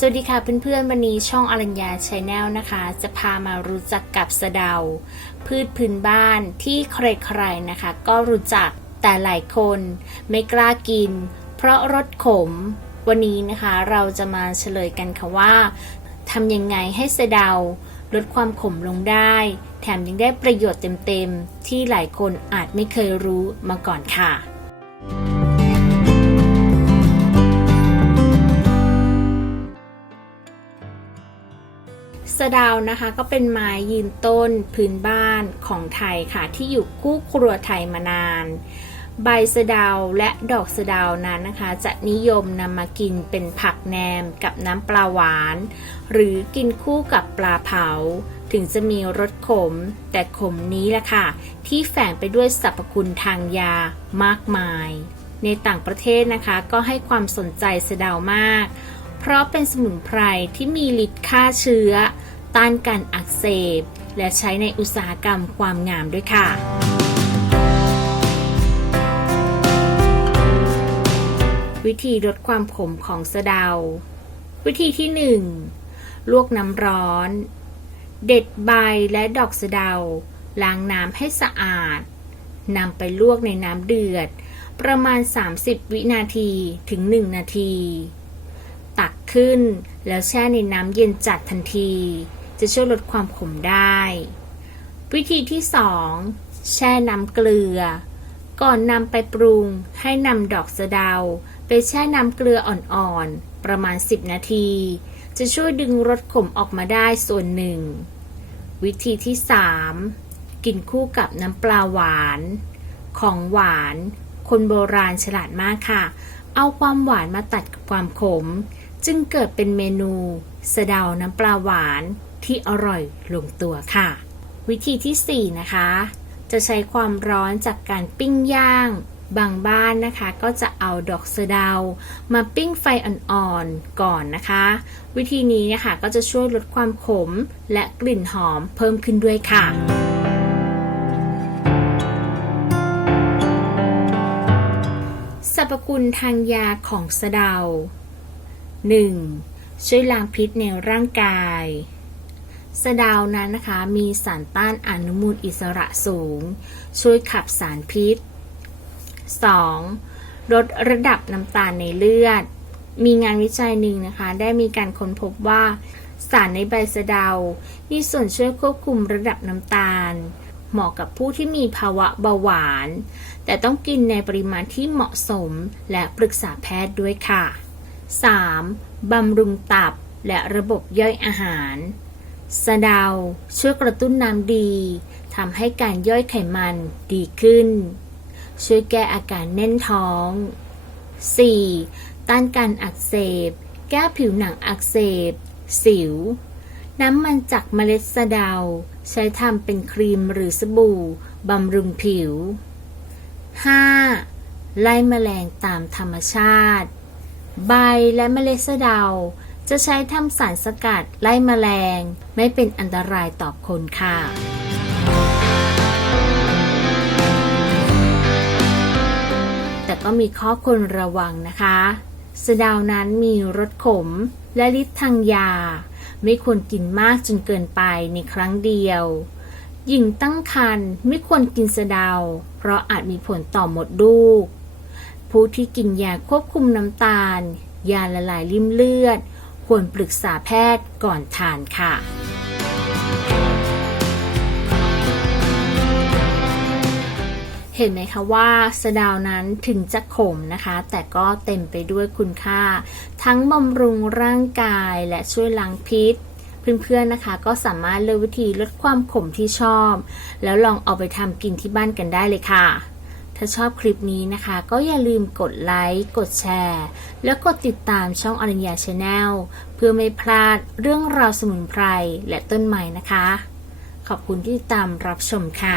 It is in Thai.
สวัสดีค่ะเพื่อนๆวันนี้ช่องอรัญญาชาแนลนะคะ จะพามารู้จักกับสะเดา พืชพื้นบ้านที่ใครๆนะคะ ก็รู้จักแต่หลายคน ไม่กล้ากิน เพราะรสขม วันนี้นะคะเราจะมาเฉลยกันค่ะว่าทำยังไงให้สะเดา ลดความขมลงได้ แถมยังได้ประโยชน์เต็มๆ ที่หลายคนอาจไม่เคยรู้มาก่อนค่ะ สะดาวนะคะก็เป็นไม้ยืนต้นพื้นบ้านของไทยค่ะ ที่อยู่คู่ครัวไทยมานาน ใบสะดาวและดอกสะดาวนั้นนะคะ จะนิยมนำมากินเป็นผักแหนมกับน้ำปลาหวาน หรือกินคู่กับปลาเผา ถึงจะมีรสขม แต่ขมนี้แหละค่ะ ที่แฝงไปด้วยสรรพคุณทางยามากมาย ในต่างประเทศนะคะ ก็ให้ความสนใจสะดาวมาก เพราะเป็นสมุนไพรที่มีฤทธิ์ฆ่าเชื้อ ต้านการอักเสบ และใช้ในอุตสาหกรรมความงามด้วยค่ะวิธีลดความขมของสะเดา วิธีที่ 1. ลวกน้ำร้อน เด็ดใบและดอกสะเดา ล้างน้ำให้สะอาด นำไปลวกในน้ำเดือด ประมาณ 30 วินาทีถึง 1 นาที ตักขึ้น แล้วแช่ในน้ำเย็นจัดทันที จะช่วยลดความขมได้ วิธีที่ 2 แช่น้ำเกลือ ก่อนนำไปปรุงให้นำดอกสะเดา ไปแช่น้ำเกลืออ่อนๆ ประมาณ 10 นาที จะช่วยดึงรสขมออกมาได้ส่วนหนึ่ง วิธีที่ 3 กินคู่กับน้ำปลาหวาน ของหวาน คนโบราณฉลาดมากค่ะเอาความหวานมาตัดกับความขม จึงเกิดเป็นเมนู สะเดาน้ำปลาหวานที่อร่อยลงตัวค่ะ วิธีที่ 4 นะคะ จะใช้ความร้อนจากการปิ้งย่าง บางบ้านนะคะ ก็จะเอาดอกสะเดา มาปิ้งไฟอ่อนๆก่อนนะคะ วิธีนี้นะคะก็จะช่วยลดความขมและกลิ่นหอมเพิ่มขึ้นด้วยค่ะสรรพคุณทางยาของสะเดา 1. ช่วยล้างพิษในร่างกาย สะดาวนั้นนะคะ มีสารต้านอนุมูลอิสระสูง ช่วยขับสารพิษ 2. ลดระดับน้ำตาลในเลือด มีงานวิจัยหนึ่งนะคะ ได้มีการค้นพบว่า สารในใบสะเดา มีส่วนช่วยควบคุมระดับน้ำตาล เหมาะกับผู้ที่มีภาวะเบาหวาน แต่ต้องกินในปริมาณที่เหมาะสมและปรึกษาแพทย์ด้วยค่ะ 3. บำรุงตับและระบบย่อยอาหาร สะเดา ช่วยกระตุ้นน้ำดีทำให้การย่อยไขมันดีขึ้น ช่วยแก้อาการแน่นท้อง 4. ต้านการอักเสบ แก้ผิวหนังอักเสบ สิว น้ำมันจากเมล็ดสะเดา ใช้ทำเป็นครีมหรือสบู่บำรุงผิว 5. ไล่แมลงตามธรรมชาติ ใบและเมล็ดสะเดา จะใช้ทำสารสกัดไล่แมลง ไม่เป็นอันตรายต่อคนค่ะ แต่ก็มีข้อควรระวังนะคะ สะเดานั้นมีรสขมและฤทธิ์ทางยา ไม่ควรกินมากจนเกินไปในครั้งเดียว หญิงตั้งครรภ์ไม่ควรกินสะเดา เพราะอาจมีผลต่อมดลูก ผู้ที่กินยาควบคุมน้ำตาล ยาละลายริ่มเลือด ควรปรึกษาแพทย์ก่อนทานค่ะเห็นไหมคะว่าสะดาวนั้นถึงจะขมนะคะ แต่ก็เต็มไปด้วยคุณค่า ทั้งบำรุงร่างกายและช่วยล้างพิษ เพื่อนๆนะคะ ก็สามารถเลือกวิธีลดความขมที่ชอบ แล้วลองเอาไปทำกินที่บ้านกันได้เลยค่ะ ถ้าชอบคลิปนี้นะคะ ก็อย่าลืมกดไลค์ กดแชร์ แล้วกดติดตามช่องอรัญญาชาแนลเพื่อไม่พลาดเรื่องราวสมุนไพรและต้นไม้นะคะ ขอบคุณที่ติดตามรับชมค่ะ